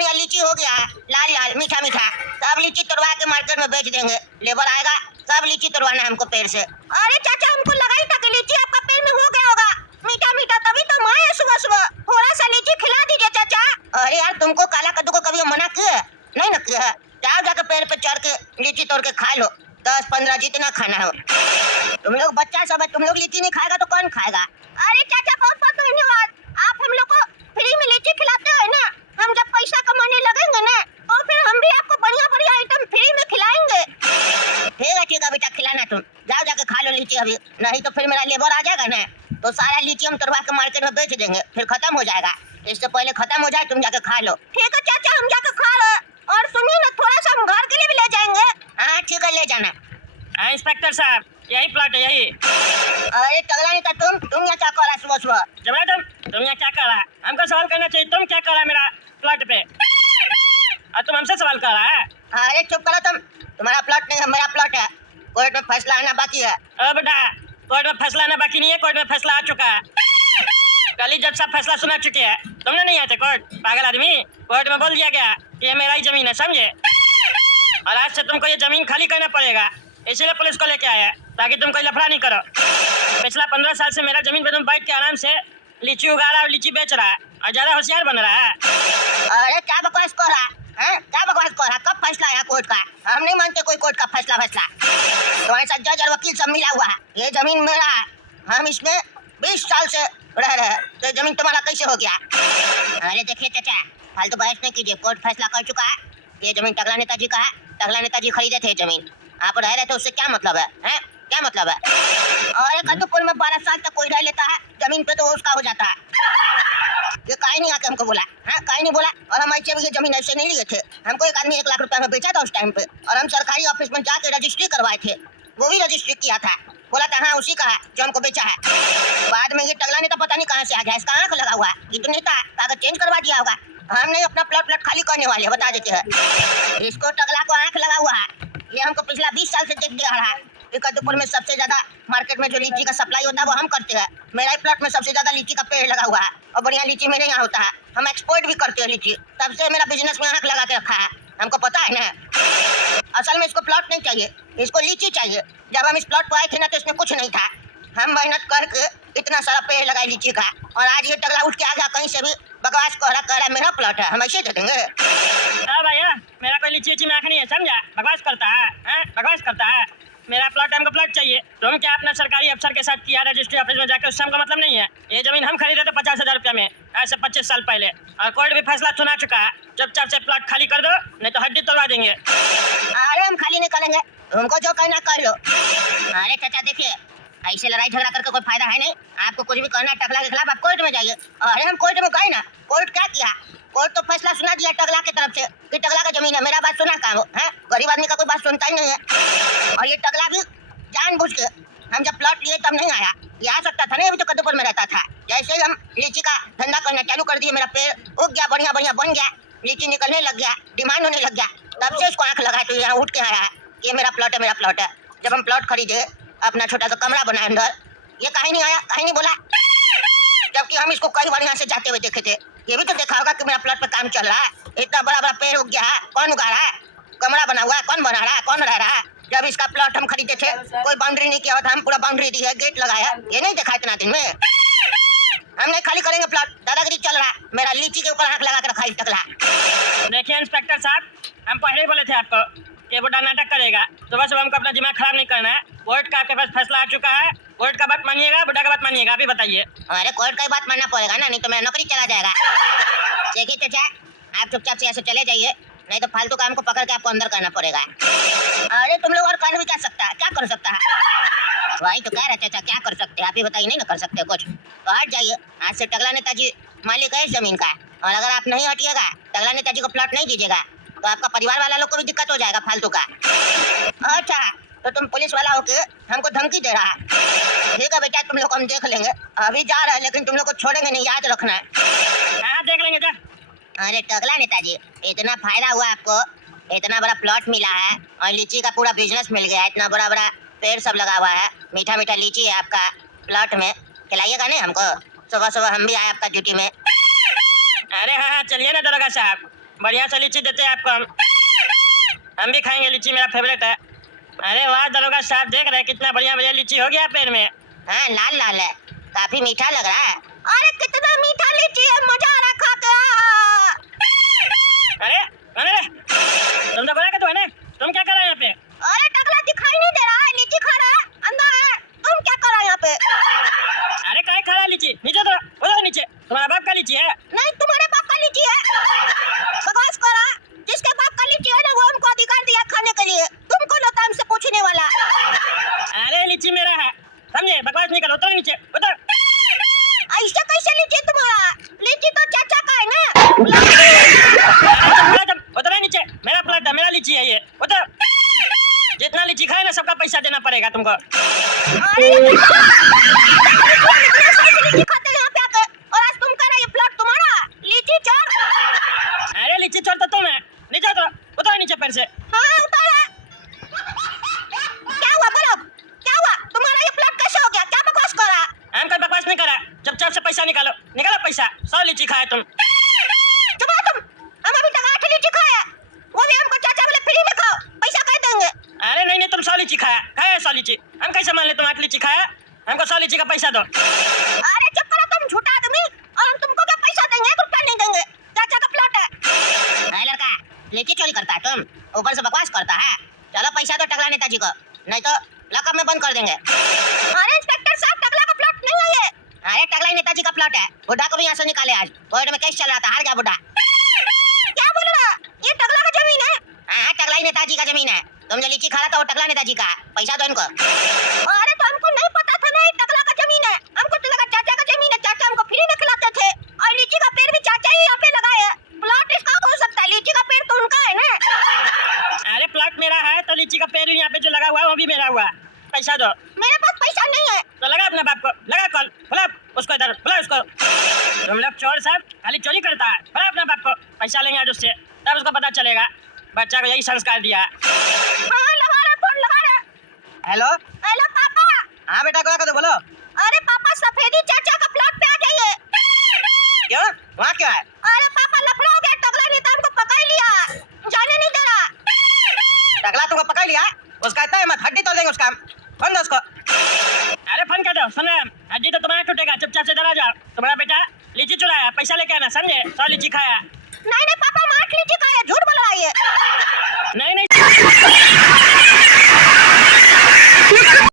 बढ़िया लीची हो गया, लाल लाल मीठा मीठा। सब लीची तोड़वा के मार्केट में बेच देंगे। लेबर आएगा, सब लीची तोड़वाना है हमको पेड़ से। अरे चाचा, हमको लगा ही था कि लीची आपका पेड़ में हो गया होगा, मीठा मीठा, तभी तो माँ है सुबह सुबह। थोड़ा सा लीची खिला दीजिए चाचा। अरे यार, तुमको काला कद्दू को कभी मना किया है? नहीं ना किया है। जाओ जाकर पेड़ पे चढ़ के लीची तोड़ के खा लो, 10-15 जितना खाना हो। तुम लोग बच्चा सब है, तुम लोग लीची नहीं खाएगा तो कौन खाएगा? अरे चाचा, बहुत बहुत धन्यवाद, आप हम लोग को फ्री में लीची खिलाते हैं ना। हम जब पैसा कमाने लगेंगे ना, तो फिर हम भी आपको बढ़िया बढ़िया आइटम फ्री में खिलाएंगे। ठीक है बेटा, खिलाना तुम। जाओ जाके खा लो लीची अभी, नहीं तो फिर मेरा लेबर आ जाएगा ना, तो सारा लीची हम तोड़वा के मार्केट में बेच देंगे, फिर खत्म हो जाएगा। इससे पहले खत्म हो जाए, तुम जाके खा लो। ठीक है चाचा, हम जाके खा रहे। और सुनिए ना, थोड़ा सा हम घर के लिए भी ले जाएंगे। हाँ ठीक है, ले जाना। हाँ इंस्पेक्टर साहब, यही प्लॉट है, यही। अरे टगला नहीं था तुम यहाँ क्या कर रहा सुबह सुबह? जब तुम यहाँ क्या कर रहा है? हमको सवाल करना चाहिए, तुम क्या कर रहा है मेरा प्लॉट पे? और तुम हमसे सवाल कर रहा है? अरे चुप करो तुम, तुम्हारा प्लॉट नहीं है, मेरा प्लॉट है। कोर्ट में फैसला आना बाकी है। अरे बेटा, कोर्ट में फैसला आना बाकी नहीं है, कोर्ट में फैसला आ चुका है। कल ही जज साहब फैसला सुना चुके हैं, तुमने नहीं आए थे कोर्ट? पागल आदमी, कोर्ट में बोल दिया गया कि ये मेरा ही जमीन है, समझे? और आज से तुमको ये जमीन खाली करना पड़ेगा, इसीलिए पुलिस को लेके आया है, ताकि तुम कोई लफड़ा नहीं करो। पिछला 15 साल से मेरा जमीन पे तुम बैठ के आराम से लीची उगा रहा और लीची बेच रहा है, और ज्यादा होशियार बन रहा है। अरे क्या बकवास कर रहा है? क्या बकवास कर रहा? कब फैसला आया कोर्ट का? हम नहीं मानते कोई कोर्ट का फैसला। तुम्हारे साथ जज और वकील सब मिला हुआ है। ये जमीन मेरा है, हम इसमें 20 साल से रह रहे हैं, तो जमीन तुम्हारा कैसे हो गया? अरे देखिए चाचा, फालतू बहस नहीं कीजिए। कोर्ट फैसला कर चुका है, ये जमीन टगला नेताजी का है। टगला नेताजी खरीदे थे जमीन, आप रह रहे थे, उससे क्या मतलब है? क्या मतलब है? और कद्दूपुर में 12 साल तक कोई रह लेता है जमीन पे, तो वो उसका हो जाता है। ये काहे नहीं आके हमको बोला? काहे नहीं बोला? और हम ऐसे भी ये जमीन ऐसे नहीं लिए थे। हमको एक आदमी 1 लाख रुपया में बेचा था उस टाइम पे, और हम सरकारी ऑफिस में जाके रजिस्ट्री करवाए थे, वो भी रजिस्ट्री किया था। बोला था हाँ उसी का है जो हमको बेचा है। बाद में ये टगला नेता पता नहीं कहाँ से आ गया, इसका आंख लगा हुआ है। ये तो नेता कागज चेंज करवा दिया होगा। हम नहीं अपना प्लॉट खाली करने वाले, बता देते हैं। इसको टगला को आंख लगा हुआ है, ये हमको पिछला 20 साल से देख दे रहा है। कद्दूपुर में सबसे ज्यादा मार्केट में जो लीची का सप्लाई होता है वो हम करते हैं। मेरा ही प्लॉट में सबसे ज्यादा लीची का पेड़ लगा हुआ है, और बढ़िया लीची मेरे यहाँ होता है। हम एक्सपोर्ट भी करते हैं लीची, तब से मेरा बिजनेस में आंख लगा के रखा है, हमको पता है ना। असल में इसको प्लॉट नहीं चाहिए, इसको लीची चाहिए। जब हम इस प्लॉट को आए थे ना, तो इसमें कुछ नहीं था। हम मेहनत करके इतना सारा पेड़ लगाए लीची का, और आज ये टगला उठ के आ गया कहीं से भी, बकवास कह रहा मेरा प्लॉट है, हम ऐसे दे देंगे? भैया, मेरा कोई लीची में आंख नहीं है, समझा? बकवास करता है, बकवास करता है। मेरा प्लॉट, हमको प्लॉट चाहिए। तुम क्या अपना सरकारी अफसर के साथ किया रजिस्ट्री ऑफिस में जाकर, उससे हमको मतलब नहीं है। ये जमीन हम खरीदे थे 50,000 रुपया में, ऐसे 25 साल पहले, और कोर्ट भी फैसला सुना चुका है। चुपचाप से प्लॉट खाली कर दो, नहीं तो हड्डी तोड़वा देंगे। अरे हम खाली नहीं करेंगे, तुमको जो करना कर लो। अरे चाचा देखिए, ऐसे लड़ाई झगड़ा करके कोई फायदा है नहीं। आपको कुछ भी करना है टगला के खिलाफ, आप कोर्ट में जाइए। अरे हम कोर्ट में गए ना, कोर्ट क्या किया? कोर्ट तो फैसला सुना दिया टगला की तरफ से कि टगला का जमीन है। मेरा बात सुना कहाँ हो? गरीब आदमी का कोई बात सुनता ही नहीं है। और ये टगला भी जानबूझ के, हम जब प्लॉट लिए तब नहीं आया, ये आ सकता था ना, अभी तो कद्दूपुर में रहता था। जैसे ही हम लीची का धंधा करना चालू कर दिए, मेरा पेड़ उग गया, बढ़िया बढ़िया बन गया, लीची निकलने लग गया, डिमांड होने लग गया, तब से इसको आंख लगा, तो यहाँ उठ के आया है, ये मेरा प्लॉट है, मेरा प्लॉट है। जब हम प्लॉट खरीदे, अपना छोटा सा कमरा बनाए अंदर, ये कहीं नहीं आया, कहीं नहीं बोला, जबकि हम इसको कई बार यहाँ से जाते हुए देखे थे। ये भी तो देखा होगा कि मेरा प्लॉट पे काम चल रहा है, इतना बड़ा बड़ा पेड़ उग गया है, कौन उगा रहा है? कमरा बना हुआ है, कौन बना रहा है, कौन रह रहा है? जब इसका प्लॉट हम खरीदे थे, कोई बाउंड्री नहीं किया था, हम पूरा बाउंड्री दी है, गेट लगाया, ये नहीं देखा इतना दिन में। हम नहीं खाली करेंगे प्लॉट, दादागिरी चल रहा है, मेरा लीची के ऊपर आंख लगा के रखा है टकला। देखिए इंस्पेक्टर साहब, हम पहले ही बोले थे आपको कि बुढ़ा नाटक करेगा। सुबह सुबह हमको अपना दिमाग खराब नहीं करना है। कोर्ट का आपके पास फैसला आ चुका है, कोर्ट का बात मानिएगा, बुढ़ा का बात मानिएगा, आप ही बताइए। अरे कोर्ट का ही बात मानना पड़ेगा ना, नहीं तो मेरा नौकरी चला जाएगा। देखिए चाचा, आप चुपचाप से ऐसे चले जाइए, नहीं तो फालतू काम को पकड़ के आपको अंदर करना पड़ेगा। अरे तुम लोग और कर भी क्या सकता है, क्या कर सकता है? वही तो कह रहे चाचा, क्या कर सकते हैं आप ही बताइए। नहीं ना कर सकते कुछ, तो हट जाइए। आज से टगला नेताजी मालिक है इस जमीन का, और अगर आप नहीं हटिएगा, टगला नेताजी को प्लॉट नहीं दीजिएगा, तो आपका परिवार वाला लोग को भी दिक्कत हो जाएगा फालतू का। अच्छा, तो तुम पुलिस वाला होके हमको धमकी दे रहा है? ठीक है बेटा, तुम लोग हम देख लेंगे, अभी जा रहे हैं, लेकिन तुम लोग को छोड़ेंगे नहीं, याद रखना है। हाँ देख लेंगे जा। अरे टगला नेताजी, इतना फायदा हुआ आपको, इतना बड़ा प्लॉट मिला है, और लीची का पूरा बिजनेस मिल गया, इतना बड़ा बड़ा पेड़ सब लगा हुआ है, मीठा मीठा लीची है आपका प्लॉट में, खिलाइएगा नहीं हमको? सुबह सुबह हम भी आए आपका ड्यूटी में। अरे हाँ हाँ, चलिए ना दरोगा साहब, बढ़िया सा लीची देते हैं आपको हम भी खाएंगे लीची, मेरा फेवरेट है। अरे वाह दरोगा साहब, देख रहे हैं कितना बढ़िया बढ़िया लीची हो गया पेड़ में। हाँ लाल लाल है, काफी मीठा लग रहा है। अरे कितना मीठा लीची है, मजा आ रहा खा के। अरे अरे तुम तो बोला कि तो है ना, तुम क्या कर रहे हो यहाँ पे? अरे टकला दिखाई नहीं दे रहा है, लीची खा रहा है, अंधा है। तुम क्या कर रहे हो यहाँ पे? अरे काय खा रहा है लीची? नीचे तो उधर नीचे, तुम्हारा बाप का लीची है। नहीं, तुम्हारे बाप का लीची है। बकवास कर रहा है। जिसके बाप का लीची है ना, वो हमको अधिकार दिया खाने के लिए। तुम कौन होता है हमसे पूछने वाला? अरे लीची मेरा है, समझे? बकवास नहीं करो, उतर नीचे उतर। ऐसा कैसे लीची तुम्हारा? लीची तो चाचा का है ना। उतर नीचे, मेरा प्लाट है, मेरा लीची है ये, उतर। जितना लीची खाए ना सबका पैसा देना पड़ेगा तुमको। अरे लीची खाते यहाँ पे आके, और आज तुम कह रहे ये प्लॉट तुम्हारा? लीची चोर। अरे लीची चोर तो तुम है, नीचे उतर, उतर नीचे पैर से। हाँ उतारा। क्या हुआ बोलो, क्या हुआ? तुम्हारा ये प्लॉट कैसे हो गया? क्या बकवास कर रहा? हम कोई बकवास नहीं करा, चुपचाप से पैसा निकालो, निकालो पैसा। 100 लीची खाए तुम। चुप रहो तुम। हम अभी तक 8 लीची खाए हैं, वो भी हमको चाचा बोले फ्री में खाओ, पैसा कैसे देंगे? अरे नहीं नहीं, तुम 100 लीची खाया, खाया 100 लीची। हम कैसे मान ले तुम 8 लीची खाया? हमको 100 लीची का पैसा दो। अरे चुप करो तुम झूठा आदमी, और हम तुमको क्या पैसा देंगे? 1 रुपया नहीं देंगे, चाचा का प्लॉट है। अरे लड़का, लीची चोरी करता है तुम, ऊपर से बकवास करता है। चलो पैसा दो टकला नेताजी को, नहीं तो लॉकअप में बंद कर देंगे। अरे इंस्पेक्टर साहब, टकला का प्लॉट नहीं है ये। अरे टकला ही नेताजी का प्लॉट है, बुढ़ा को भी यहाँ से निकाले आज। कोर्ट में केस चल रहा था, हार गया बुढ़ा। क्या बोल रहा? ये टकला का जमीन है? हाँ टकला ही नेताजी का जमीन है। तुम जो लीची खा रहा था वो टकला नेताजी का, पैसा दो इनको। अरे तो हमको नहीं पता था ना ये टकला का जमीन है, हमको तो लगा चाचा का जमीन है, चाचा हमको फ्री में खिलाते थे। और लीची का पेड़ भी चाचा ही यहाँ पे लगाए है, प्लॉट इसका हो सकता है, लीची का पेड़ तो उनका है ना। अरे प्लॉट मेरा है तो लीची का पेड़ भी यहाँ पे जो लगा हुआ है वो भी मेरा हुआ। पैसा दो। मेरे पास पैसा नहीं है। तो लगा अपने बाप को, लगा कॉल, बुला उसको इधर, बुला उसको। तुम लोग चोर सब खाली चोरी करता है, बुला अपने बाप को, पैसा लेंगे आज उससे, तब उसको पता चलेगा। बच्चा को यही संस्कार दिया। हाँ लगा रहा, फोन लगा रहा। हेलो हेलो पापा। हाँ बेटा क्या कर बोलो। अरे पापा, सफेदी चाचा का प्लॉट पे आ जाइए। क्यों, वहाँ क्या है? अरे पापा लफड़ा हो गया, टकला नेता हमको पकड़ लिया, जाने नहीं दे रहा। टकला तुमको पकड़ लिया? उसका इतना मत, हड्डी तोड़ देंगे उसका, फोन दो उसको। अरे फोन कर दो, सुन रहे हैं? हड्डी तो तुम्हारा टूटेगा, चुपचाप से इधर आ जाओ। तुम्हारा बेटा लीची चुराया, पैसा लेके आना, समझे? 100 लीची खाया। नहीं नहीं